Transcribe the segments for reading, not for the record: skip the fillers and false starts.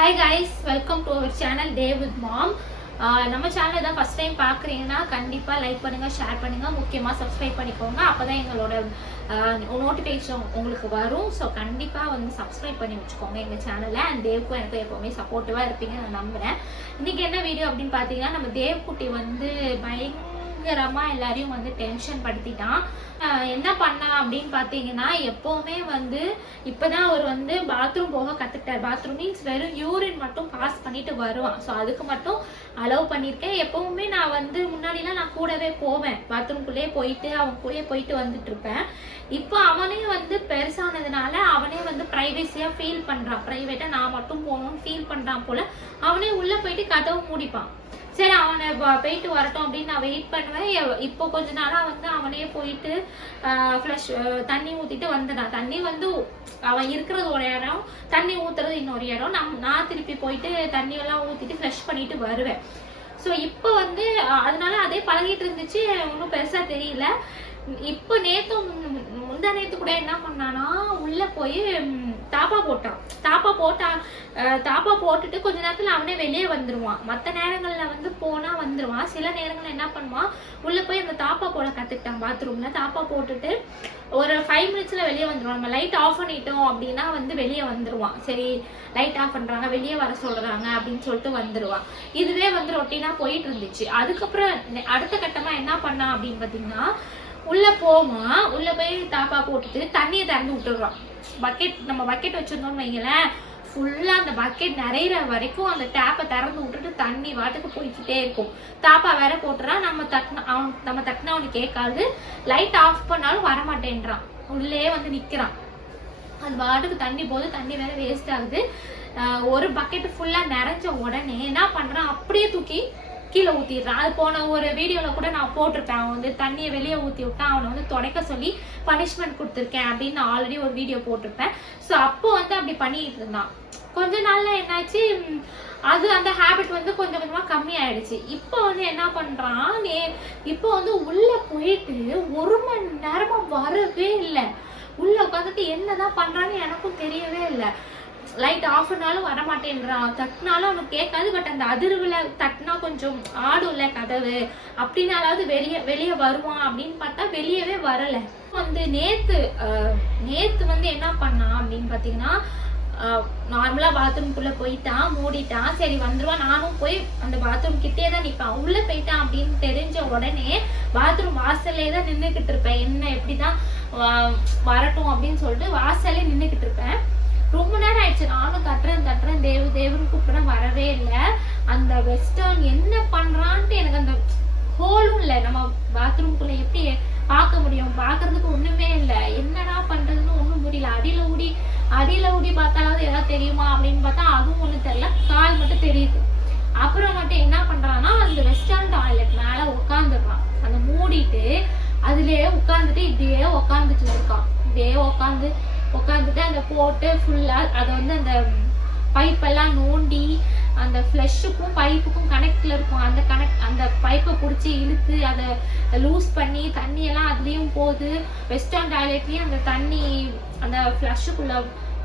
Hi guys, welcome to our channel Day with Mom. நம்ம channel தான் first time பார்க்குறீங்கன்னா கண்டிப்பாக லைக் பண்ணுங்கள், ஷேர் பண்ணுங்கள், முக்கியமாக சப்ஸ்கிரைப் பண்ணிக்கோங்க. அப்போ தான் எங்களோட நோட்டிஃபிகேஷன் உங்களுக்கு வரும். ஸோ கண்டிப்பாக வந்து சப்ஸ்கிரைப் பண்ணி வச்சுக்கோங்க எங்கள் சேனலை. அண்ட் தேவ்க்கும் எனக்கும் எப்போவுமே சப்போர்ட்டிவாக இருப்பீங்க நான் நம்புகிறேன். இன்றைக்கி என்ன வீடியோ அப்படின்னு பார்த்தீங்கன்னா, நம்ம தேவ்குட்டி வந்து பயங்கரமா எல்லாரையும் வந்து டென்ஷன் படுத்திட்டான். என்ன பண்ணா அப்படின்னு பாத்தீங்கன்னா, எப்பவுமே வந்து இப்பதான் அவர் வந்து பாத்ரூம் போக கத்துக்கிட்டார். பாத்ரூம் மீன்ஸ் வெறும் யூரின் மட்டும் பாஸ் பண்ணிட்டு வருவான். ஸோ அதுக்கு மட்டும் அலோவ் பண்ணியிருக்கேன். எப்பவுமே நான் வந்து முன்னாடிலாம் நான் கூடவே போவேன், பாத்ரூம்குள்ளேயே போயிட்டு அவன் கூடயே போயிட்டு வந்துட்டு இருப்பேன். இப்போ அவனே வந்து பெருசானதுனால அவனே வந்து பிரைவேசியா ஃபீல் பண்றான். பிரைவேட்டா நான் மட்டும் போகணும்னு ஃபீல் பண்றான் போல. அவனே உள்ள போயிட்டு கதவு மூடிப்பான். சரி அவனை போயிட்டு வரட்டும் அப்படின்னு நான் வெயிட் பண்ணுவேன். இப்போ கொஞ்ச நாளா வந்து அவனே போயிட்டு ஃப்ளஷ் தண்ணி ஊத்திட்டு வந்துடான். தண்ணி வந்து அவன் இருக்கிறது ஒரு இடம், தண்ணி ஊத்துறது இன்னொரு இடம். நான் திருப்பி போயிட்டு தண்ணியெல்லாம் ஊத்திட்டு ஃப்ளஷ் பண்ணிட்டு வருவேன். ஸோ இப்போ வந்து அதனால அதே பழகிட்டு இருந்துச்சு, ஒன்றும் பெருசா தெரியல. இப்போ முந்தா நேத்து கூட என்ன பண்ணானா, உள்ள போய் தாப்பா போட்டுட்டு கொஞ்ச நேரத்துல அவனே வெளியே வந்துருவான். மற்ற நேரங்கள்ல வந்து போனா வந்துருவான். சில நேரங்கள்ல என்ன பண்ணுவான், உள்ள போய் அந்த தாப்பா போட கத்துக்கிட்டான். பாத்ரூம்ல தாப்பா போட்டுட்டு ஒரு 5 மினிட்ஸ்ல வெளியே வந்துருவான். நம்ம லைட் ஆஃப் பண்ணிட்டோம் அப்படின்னா வந்து வெளியே வந்துருவான். சரி லைட் ஆஃப் பண்றாங்க, வெளியே வர சொல்றாங்க அப்படின்னு சொல்லிட்டு வந்துருவான். இதுவே வந்து ரொட்டீனா போயிட்டு இருந்துச்சு. அதுக்கப்புறம் அடுத்த கட்டமா என்ன பண்ணா அப்படின்னு பாத்தீங்கன்னா, உள்ள போவான். உள்ள போய் தாப்பா போட்டுட்டு தண்ணியை திறந்து விட்டுடுறான். நம்ம பக்கெட் வச்சிருந்தோம்னு வைங்களேன், ஃபுல்லா அந்த பக்கெட் நிறையிற வரைக்கும் அந்த டேப்பை திறந்து விட்டுட்டு தண்ணி வாட்டுக்கு போய்கிட்டே இருக்கும். தாப்பா வேற போட்டுறான். நம்ம தட்டினா அவனுக்கு கேட்காது. லைட் ஆஃப் பண்ணாலும் வரமாட்டேன்றான். உள்ளே வந்து நிக்கிறான். அது வாட்டுக்கு தண்ணி போது, தண்ணி வேற வேஸ்ட் ஆகுது. ஒரு பக்கெட் ஃபுல்லா நிறைஞ்ச உடனே என்ன பண்றான், அப்படியே தூக்கி கீழே ஊத்திடுறான். அது போன ஒரு வீடியோல கூட நான் போட்டிருப்பேன். அவன் வந்து தண்ணியை வெளியே ஊத்தி விட்டான், அவனை வந்து துடைக்க சொல்லி பனிஷ்மெண்ட் கொடுத்துருக்கேன் அப்படின்னு நான் ஆல்ரெடி ஒரு வீடியோ போட்டிருப்பேன். ஸோ அப்போ வந்து அப்படி பண்ணிட்டு இருந்தான். கொஞ்ச நாள்ல என்னாச்சு, அது அந்த ஹேபிட் வந்து கொஞ்சம் கொஞ்சமா கம்மி ஆயிடுச்சு. இப்போ வந்து என்ன பண்றான், இப்போ வந்து உள்ள போயிட்டு 1 மணி நேரமா வரவே இல்லை. உள்ள உட்காந்துட்டு என்னதான் பண்றான்னு எனக்கும் தெரியவே இல்லை. லைட் ஆஃப் பண்ணாலும் வரமாட்டேன்றான். தட்டினாலும் அவனுக்கு கேட்காது. பட் அந்த அதிர்வுல தட்டினா கொஞ்சம் ஆடும்ல கதவு, அப்படின்னாலாவது வெளியே வருவான் அப்படின்னு பார்த்தா வெளியவே வரல. வந்து நேத்து வந்து என்ன பண்ணான் அப்படின்னு பாத்தீங்கன்னா, நார்மலா பாத்ரூம்குள்ள போயிட்டான், மூடிட்டான். சரி வந்துருவான். நானும் போய் அந்த பாத்ரூம் கிட்டே தான் நிப்பான். உள்ள போயிட்டான் அப்படின்னு தெரிஞ்ச உடனே பாத்ரூம் வாசல்லே தான் நின்றுகிட்டு இருப்பேன். என்ன எப்படிதான் வரட்டும் அப்படின்னு சொல்லிட்டு வாசல்லே நின்றுகிட்டு இருப்பேன். ரொம்ப நேரம் ஆயிடுச்சு. நானும் தட்டுறேன் தேவன் கூப்பிடுறேன், வரவே இல்லை. அந்த வெஸ்டர்ன் என்ன பண்றான்ட்டு எனக்கு அந்த ஹோலும் இல்லை. நம்ம பாத்ரூம்குள்ள எப்படி பார்க்க முடியும், பாக்குறதுக்கு ஒண்ணுமே இல்லை. என்னடா பண்றதுன்னு ஒண்ணும் புரியல. அடியில ஊடி பார்த்தாலாவது ஏதாவது தெரியுமா அப்படின்னு பார்த்தா அதுவும் ஒண்ணும் தெரியல. கால் மட்டும் தெரியுது. அப்புறம் மட்டும் என்ன பண்றான்னா, அந்த வெஸ்டர்ன் டாய்லெட் மேல உட்காந்துடுறான். அதை மூடிட்டு அதுலயே உட்காந்துட்டு இப்படியே உட்காந்துட்டு இருக்கான். இப்படியே உட்காந்துட்டு அந்த போட்டு ஃபுல்லா அதை வந்து அந்த பைப்பெல்லாம் நோண்டி அந்த ஃப்ளஷுக்கும் பைப்புக்கும் கனெக்ட்ல இருக்கும். அந்த பைப்பை பிடிச்சி இழுத்து அதை லூஸ் பண்ணி தண்ணியெல்லாம் அதுலயும் போகுது. வெஸ்டர்ன் டாய்லெட்லயும் அந்த தண்ணி அந்த ஃப்ளஷுக்குள்ள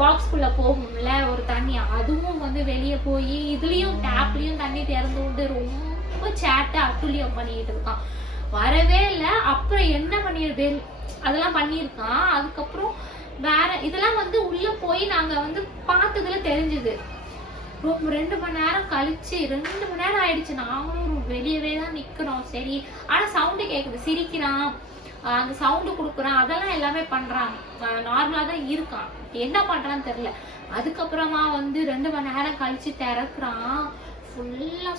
பாக்ஸ்குள்ள போகும்ல ஒரு தண்ணி, அதுவும் வந்து வெளியே போய் இதுலயும் டேப்லயும் தண்ணி திறந்து விட்டு ரொம்ப சேட்டை அட்டுலியம் பண்ணிட்டு இருக்கான். வரவே இல்லை. அப்புறம் என்ன அதெல்லாம் பண்ணியிருக்கான். அதுக்கப்புறம் வேற இதெல்லாம் வந்து உள்ள போய் நாங்க வந்து பார்த்ததுல தெரிஞ்சது. 2 மணி நேரம் கழிச்சு, 2 மணி நேரம் ஆயிடுச்சு. நாங்களும் வெளியவே தான் நிக்கிறோம். சரி ஆனா சவுண்டு கேக்குது, சிரிக்கிறான், அந்த சவுண்டு கொடுக்குறான், அதெல்லாம் எல்லாமே பண்றான். நார்மலா தான் இருக்கான். என்ன பண்றான்னு தெரியல. அதுக்கப்புறமா வந்து 2 மணி நேரம் கழிச்சு திறக்குறான். ஃபுல்லா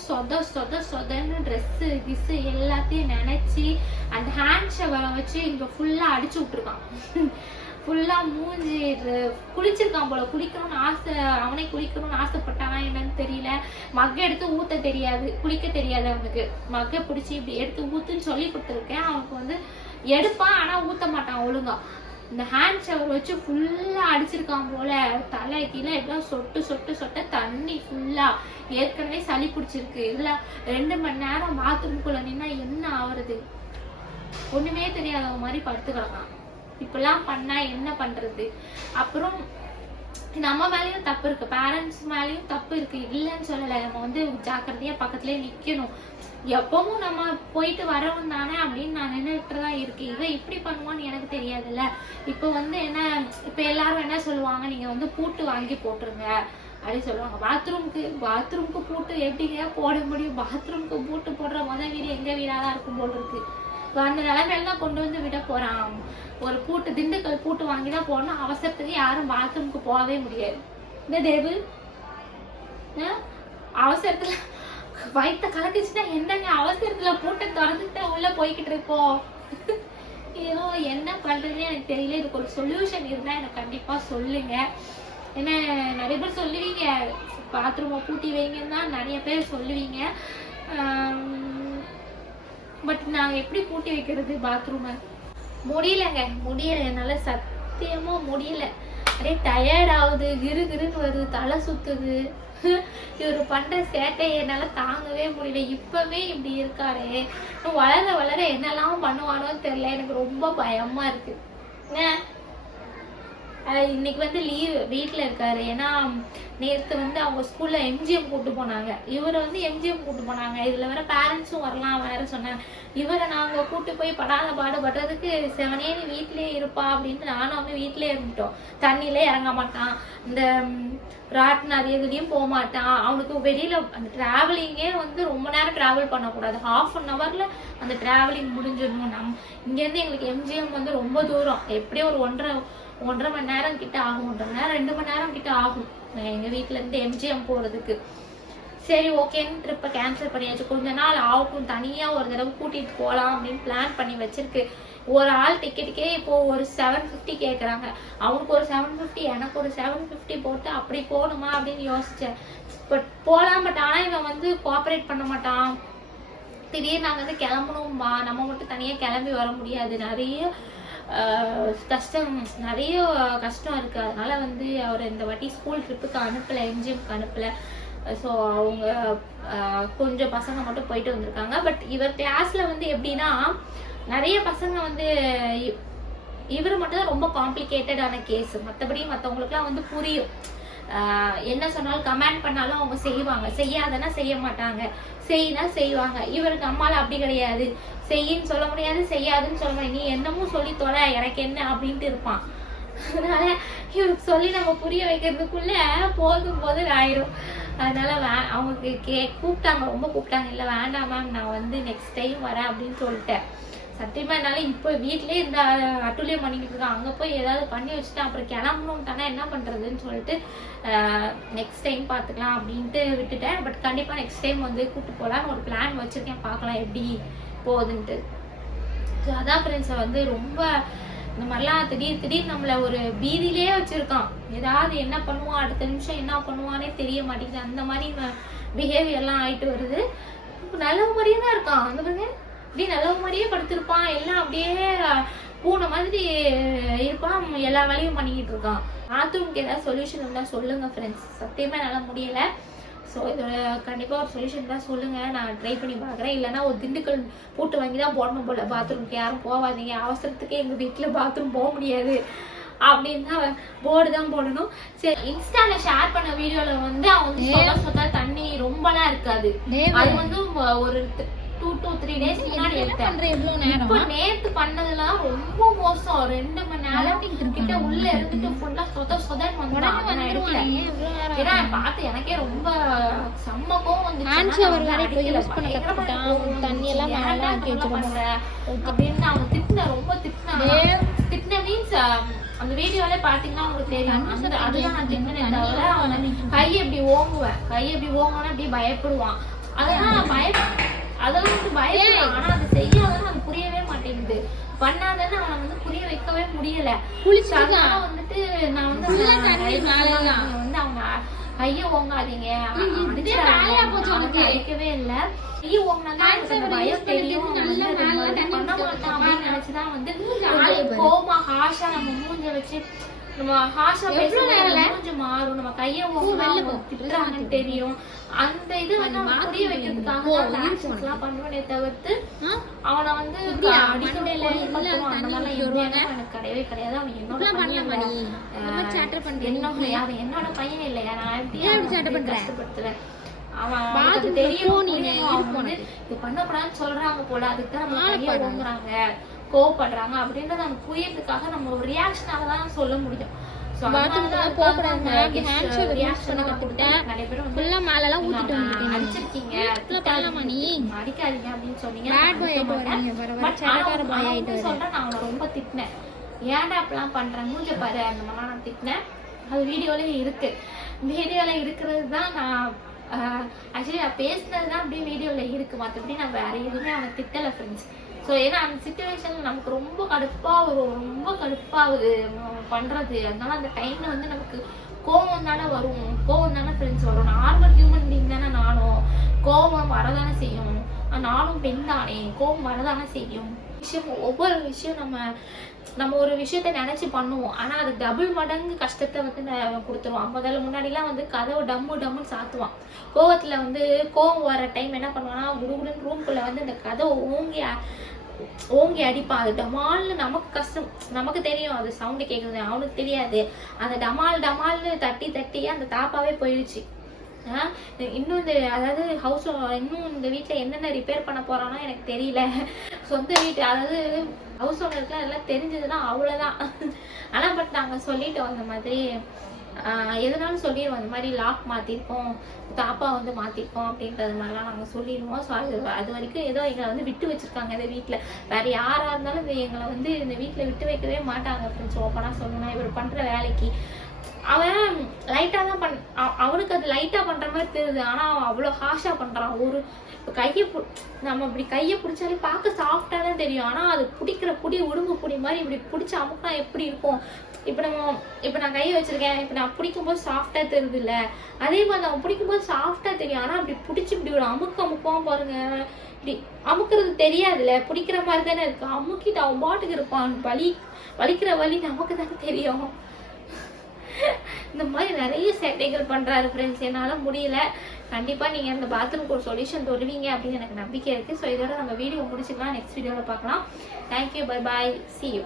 சொதன்னு ட்ரெஸ்ஸு கிஸ்ஸு எல்லாத்தையும் நினைச்சு அந்த ஹேண்ட் ஷவரை வச்சு இங்க ஃபுல்லா அடிச்சு விட்டுருக்கான். ஃபுல்லா மூஞ்சி குளிச்சிருக்கான் போல. அவனே குளிக்கணும்னு ஆசைப்பட்டானா என்னன்னு தெரியல. மக்க எடுத்து ஊத்த தெரியாது, குளிக்க தெரியாது அவனுக்கு. மக்க பிடிச்சி இப்படி எடுத்து ஊத்துன்னு சொல்லி கொடுத்துருக்கேன். அவனுக்கு வந்து எடுப்பான், ஆனா ஊத்த மாட்டான் ஒழுங்கா. இந்த ஹேண்ட் ஷவர் வச்சு ஃபுல்லா அடிச்சிருக்கான் போல. தலை கீழே எல்லாம் சொட்ட தண்ணி ஃபுல்லா. ஏற்கனவே சளி பிடிச்சிருக்கு. இதுல 2 மணி நேரம் பாத்ரூம்குள்ள நின்னா என்ன ஆவறது, ஒண்ணுமே தெரியாத மாதிரி படுத்து கிடக்கான். இப்பெல்லாம் பண்ணா என்ன பண்றது? அப்புறம் நம்ம மேலயும் தப்பு இருக்கு, பேரண்ட்ஸ் மேலயும் தப்பு தப்பு இருக்கு, இல்லைன்னு சொல்லலை. நம்ம வந்து ஜாக்கிரதையா பக்கத்துலயே நிக்கணும். எப்பவும் நம்ம போயிட்டு வரவும் தானே அப்படின்னு நான் நின்றுட்டு தான் இருக்கேன். இவ இப்படி பண்ணுவான்னு எனக்கு தெரியாதுல்ல. இப்போ வந்து என்ன, இப்போ எல்லாரும் என்ன சொல்லுவாங்க, நீங்க வந்து பூட்டு வாங்கி போட்டுருங்க அப்படின்னு சொல்லுவாங்க. பாத்ரூமுக்கு பூட்டு எப்படிங்க போட முடியும்? பாத்ரூமுக்கு பூட்டு போடுற முதல் வீடு எங்க வீடாதான் இருக்கும் போல் இருக்கு. அந்த நிலைமையில தான் கொண்டு வந்து விட போறான். ஒரு பூட்டு, திண்டுக்கல் பூட்டு வாங்கிதான் போடணும். அவசரத்துக்கு யாரும் பாத்ரூமுக்கு போகவே முடியாது. இந்த டேபிள் அவசரத்துல வயிற்ற கலக்குச்சுன்னா என்னங்க, அவசரத்துல பூட்டை திறந்துட்டு உள்ள போய்கிட்டு இருக்கோம். ஐயோ என்ன பண்றதுன்னு எனக்கு தெரியல. இதுக்கு ஒரு சொல்யூஷன் இருந்தா எனக்கு கண்டிப்பா சொல்லுங்க. ஏன்னா நிறைய பேர் சொல்லுவீங்க பாத்ரூமை பூட்டி வைங்கன்னு தான் நிறைய பேர் சொல்லுவீங்க. பட் நாங்க எப்படி பூட்டி வைக்கிறது பாத்ரூமை? முடியலங்க, முடியல. என்னால சத்தியமா முடியல. அப்படியே டயர்ட் ஆகுது, கிருன்னு வருது, தலை சுத்துது. இவரு பண்ற சேட்டையை என்னால தாங்கவே முடியல. இப்பவே இப்படி இருக்காரு, வளர வளர என்னெல்லாம் பண்ணுவானோ தெரியல. எனக்கு ரொம்ப பயமா இருக்கு. இன்னைக்கு வந்து லீவ், வீட்டுல இருக்காரு. ஏன்னா நேற்று வந்து அவங்க ஸ்கூல்ல எம்ஜிஎம் கூட்டு போனாங்க. இவரை வந்து எம்ஜிஎம் கூட்டு போனாங்க. இதுல வேற பேரண்ட்ஸும் வரலாம் வேற சொன்னாங்க. இவரை நாங்க கூட்டு போய் படாத பாடுபடுறதுக்கு செவனேன்னு வீட்லயே இருப்பா அப்படின்ட்டு நானும் வந்து வீட்லயே இருந்துட்டோம். தண்ணியிலே இறங்க மாட்டான், இந்த ராட்டின அது எதுலயும் போக மாட்டான். அவனுக்கு வெளியில அந்த டிராவலிங்கே வந்து ரொம்ப நேரம் டிராவல் பண்ணக்கூடாது. 1/2 hourல அந்த டிராவலிங் முடிஞ்சிடணும். இங்க இருந்து எங்களுக்கு எம்ஜிஎம் வந்து ரொம்ப தூரம், எப்படியும் ஒரு 1.5 மணி நேரம் கிட்ட ஆகும். 1.5 மணி நேரம் 2 மணி நேரம் கிட்ட ஆகும் எங்க வீட்டுல இருந்து எம்ஜிஎம் போறதுக்கு. சரி ஓகேன்னு ட்ரிப்பை கேன்சல் பண்ணியாச்சு. கொஞ்ச நாள் ஆகும், தனியா ஒரு தடவை கூட்டிட்டு போகலாம் அப்படின்னு பிளான் பண்ணி வச்சிருக்கு. ஒரு ஆள் டிக்கெட்டுக்கே இப்போ ஒரு 750 கேட்குறாங்க. அவனுக்கு ஒரு 750, எனக்கு ஒரு 750 போட்டு அப்படி போகணுமா அப்படின்னு யோசிச்சேன். பட் போகலாம். பட் ஆனால் இவன் வந்து கோஆப்ரேட் பண்ண மாட்டான். திடீர்னு நாங்கள் வந்து கிளம்பணும்பா, நம்ம மட்டும் தனியாக கிளம்பி வர முடியாது, நிறைய கஷ்டம் இருக்கு. அதனால வந்து அவர் இந்த வாட்டி ஸ்கூல் ட்ரிப்புக்கு அனுப்பல, எம்ஜிஎம்க்கு அனுப்பல. ஸோ அவங்க கொஞ்சம் பசங்க மட்டும் போயிட்டு வந்திருக்காங்க. பட் இவர் கிளாஸ்ல வந்து எப்படின்னா நிறைய பசங்க வந்து, இவர் மட்டும் தான் ரொம்ப காம்ப்ளிகேட்டடான கேஸ். மற்றபடி மற்றவங்களுக்குலாம் வந்து புரியும். என்ன சொன்னாலும் கமெண்ட் பண்ணாலும் அவங்க செய்வாங்க, செய்யாதன்னா செய்ய மாட்டாங்க, செய்யினா செய்வாங்க. இவருக்கு அம்மால அப்படி கிடையாது. செய்யின்னு சொல்ல முடியாது, செய்யாதுன்னு சொல்ல முடியாது. நீ என்னமும் சொல்லி தொலை, எனக்கு என்ன அப்படின்ட்டு இருப்பான். அதனால இவருக்கு சொல்லி நம்ம புரிய வைக்கிறதுக்குள்ள போதும் ஆயிரும். அதனால அவங்க கூப்பிட்டாங்க, ரொம்ப கூப்பிட்டாங்க. இல்லை வேண்டாம் மேம், நான் வந்து நெக்ஸ்ட் டைம் வரேன் அப்படின்னு சொல்லிட்டேன். சத்தியமா என்னால இப்போ வீட்லயே இந்த அட்டுலியம் பண்ணிக்கிட்டு இருக்கான். அங்க போய் ஏதாவது பண்ணி வச்சுட்டு அப்புறம் கிளம்பணும்ட்டானா என்ன பண்றதுன்னு சொல்லிட்டு நெக்ஸ்ட் டைம் பாத்துக்கலாம் அப்படின்ட்டு விட்டுட்டேன். பட் கண்டிப்பா நெக்ஸ்ட் டைம் வந்து கூப்பிட்டு போலான்னு ஒரு பிளான் வச்சிருக்கேன். பார்க்கலாம் எப்படி போகுதுன்ட்டு. ஸோ அதான் ஃப்ரெண்ட்ஸை வந்து ரொம்ப இந்த மாதிரிலாம் திடீர்னு நம்மள ஒரு பீதியிலே வச்சிருக்கான். ஏதாவது என்ன பண்ணுவான், அடுத்த நிமிஷம் என்ன பண்ணுவானே தெரிய மாட்டேங்குது. அந்த மாதிரி பிஹேவியர்லாம் ஆயிட்டு வருது. இப்போ நல்ல மாதிரியே தான் இருக்கான். அந்த பாருங்க, அப்படியே நல்ல மாதிரியே படுத்திருப்பான். எல்லாம் அப்படியே பூனை மாதிரி இருப்பான். எல்லா வேலையும் பண்ணிக்கிட்டு இருக்கான். பாத்ரூம்க்கு ஏதாவது சொல்யூஷன் இருந்தால் சொல்லுங்க ஃப்ரெண்ட்ஸ். சத்தியமா என்னால் முடியலை. ஸோ இதோட கண்டிப்பாக ஒரு சொல்யூஷன் தான் சொல்லுங்கள், நான் ட்ரை பண்ணி பார்க்குறேன். இல்லைனா ஒரு திண்டுக்கல் பூட்டு வாங்கி தான் போடணும் போல. பாத்ரூம்க்கு யாரும் போகாதீங்க, அவசரத்துக்கு எங்கள் வீட்டில் பாத்ரூம் போக முடியாது அப்படின்னு தான் போர்டு தான் போடணும். சரி, இன்ஸ்டால ஷேர் பண்ண வீடியோல வந்து அவங்க சொத்தா தண்ணி ரொம்பலாம் இருக்காது. அது வந்து ஒரு 2 to 3 days முன்னாடி எடுத்தேன். இப்போ நேத்து பண்ணதெல்லாம் ரொம்ப மோசம். 2 மணி நேரம் கிட்ட உள்ள இருந்துட்டு ஃபுல்லா சொதன்னு வந்தாங்க. ஏன்னா பார்த்து எனக்கே ரொம்ப செம்மக்கும் வந்து தண்ணி எல்லாம் அப்படின்னு அவங்க ரொம்ப திட்டின மீன்ஸ் அந்த வீடியோல பாத்தீங்கன்னா உங்களுக்கு தெரியும். அதுதான் நான் திட்டினேன் தவிர அவன் கையை எப்படி ஓங்குவேன் அப்படியே பயப்படுவான். அதெல்லாம் அதெல்லாம் வந்து பயப்படுவான். ஆனா அது செய்யாதான் அது புரியவே மாட்டேங்குது. பண்ணாதானே அவனை வந்து புரிய வைக்கவே முடியல. வந்துட்டு நான் வந்து அவங்க கைய ஓங்காதீங்க, அடிக்கவே இல்ல. கைய ஓங்கினா பயம் தெரியும், பண்ண மாட்டான் அப்படின்னு நினைச்சுதான் வந்து கோமா ஹாஷா நம்ம மூஞ்ச வச்சு நம்ம ஹாஷா பேசுறது கொஞ்சம் மாறும், நம்ம கையை திட்டுறாங்கன்னு தெரியும். அந்த இது வந்து புரிய வைக்கிறதுக்காக ஆக்ஷன்ஸ்லாம் பண்ணுவேனே தவிர்த்து அவனை வந்து எனக்கு கிடையவே கிடையாது. அவன் என்னோட பையன் இல்லையா, நான் எப்படி கஷ்டப்படுத்துறேன். அவன் தெரியும் இது பண்ணக்கூடாதுன்னு சொல்றாங்க போல, அதுக்கு தான் நம்ம கையை ஓங்குறாங்க கோவப்படுறாங்க அப்படின்றத நம்ம புரியறதுக்காக நம்ம ஒரு ரியாக்ஷனால தான் சொல்ல முடியும். அடிக்காதீங்க அப்படின்னு சொன்னீங்க. நான் ரொம்ப திட்டினேன், ஏன்டா அப்படிலாம் பண்றேன் மூஞ்ச பாரு அந்த மாதிரிலாம் நான் திட்டினேன். அது வீடியோலயே இருக்கு. வீடியோல இருக்கிறது தான் நான் ஆக்சுவலி நான் பேசுனதுதான் அப்படியே வீடியோல இருக்கு. மற்றபடி நான் வேற எதுவுமே அவனை திட்டல ஃப்ரெண்ட்ஸ். ஸோ ஏன்னா அந்த சுச்சுவேஷன் நமக்கு ரொம்ப கடுப்பாகுது பண்றது. அதனால அந்த டைம்ல வந்து நமக்கு கோவம் தானே வரும், கோவம் தானே ஃப்ரெண்ட்ஸ் வரும். நார்மல் ஹியூமன் பீயிங் தானே நானும், கோவம் வரதானே செய்யும். நானும் பெண் தானே, கோவம் வரதானே செய்யும். ஒவ்வொரு விஷயம் நம்ம ஒரு விஷயத்த நினைச்சு பண்ணுவோம், ஆனா அது டபுள் மடங்கு கஷ்டத்தை வந்து கொடுத்துருவோம். முதல்ல முன்னாடிலாம் வந்து கதவை டம்முன்னு சாத்துவான். கோவத்துல வந்து கோவம் வர டைம் என்ன பண்ணுவான்னா குடுகுடுன்னு ரூம்குள்ள வந்து இந்த கதவை ஓங்கி அடிப்பான். அது டமால்னு நமக்கு கஷ்டம், நமக்கு தெரியும் அது சவுண்டு கேட்குது, அவனுக்கு தெரியாது. அந்த டமால்னு தட்டி அந்த தாப்பாவே போயிடுச்சு. இன்னும் இந்த அதாவது இன்னும் இந்த வீட்டுல என்னென்ன ரிப்பேர் பண்ண போறானோ எனக்கு தெரியல. சொந்த வீட்டு அதாவது ஹவுஸ் ஓனருக்குலாம் எல்லாம் தெரிஞ்சதுன்னா அவ்வளவுதான். ஆனா பட் நாங்க சொல்லிட்டோம் அந்த மாதிரி எதனாலும் சொல்லிடுவோம், இந்த மாதிரி லாக் மாத்திருக்கோம், தாப்பா வந்து மாத்திருக்கோம் அப்படின்றது மாதிரிலாம் நாங்க சொல்லிடுவோம். ஸோ அது வரைக்கும் ஏதோ எங்களை வந்து விட்டு வச்சிருக்காங்க இந்த வீட்டுல. வேற யாரா இருந்தாலும் எங்களை வந்து இந்த வீட்டுல விட்டு வைக்கவே மாட்டாங்க ஃப்ரெண்ட்ஸ். ஓப்பனா சொல்லணும், இவர் பண்ற வேலைக்கு அவன் லைட்டா தான் அவனுக்கு அது லைட்டா பண்ற மாதிரி தெரியுது, ஆனா அவன் அவ்வளவு ஹாஷா பண்றான். ஒரு நம்ம இப்படி கையை பிடிச்சாலே பார்க்க சாஃப்டா தான் தெரியும், ஆனா அது பிடிக்கிற புடி உடும்பு புடி மாதிரி இப்படி பிடிச்ச அமுக்கா எப்படி இருக்கும். இப்ப நான் கையை வச்சிருக்கேன், இப்ப நான் பிடிக்கும் போது சாஃப்டா தெரியுது இல்ல, அதே மாதிரி அவன் பிடிக்கும் போது சாஃப்டா தெரியும். ஆனா அப்படி பிடிச்சி இப்படி ஒரு அமுக்குவான் பாருங்க, இப்படி அமுக்குறது தெரியாதுல்ல, பிடிக்கிற மாதிரி தானே இருக்கு. அமுக்கிட்டு அவன் பாட்டுக்கு இருப்பான். வலிக்கிற வலி நமக்கு தானே தெரியும். இந்த மாதிரி நிறைய சேட்டைகள் பண்றாரு ஃப்ரெண்ட்ஸ். என்னால முடியல. கண்டிப்பா நீங்க அந்த பாத்ரூம்க்கு ஒரு சொல்யூஷன் தருவீங்க அப்படின்னு எனக்கு நம்பிக்கை இருக்கு. ஸோ இதோட நம்ம வீடியோ முடிச்சுக்கலாம், நெக்ஸ்ட் வீடியோல பார்க்கலாம். Thank you, bye bye, see you.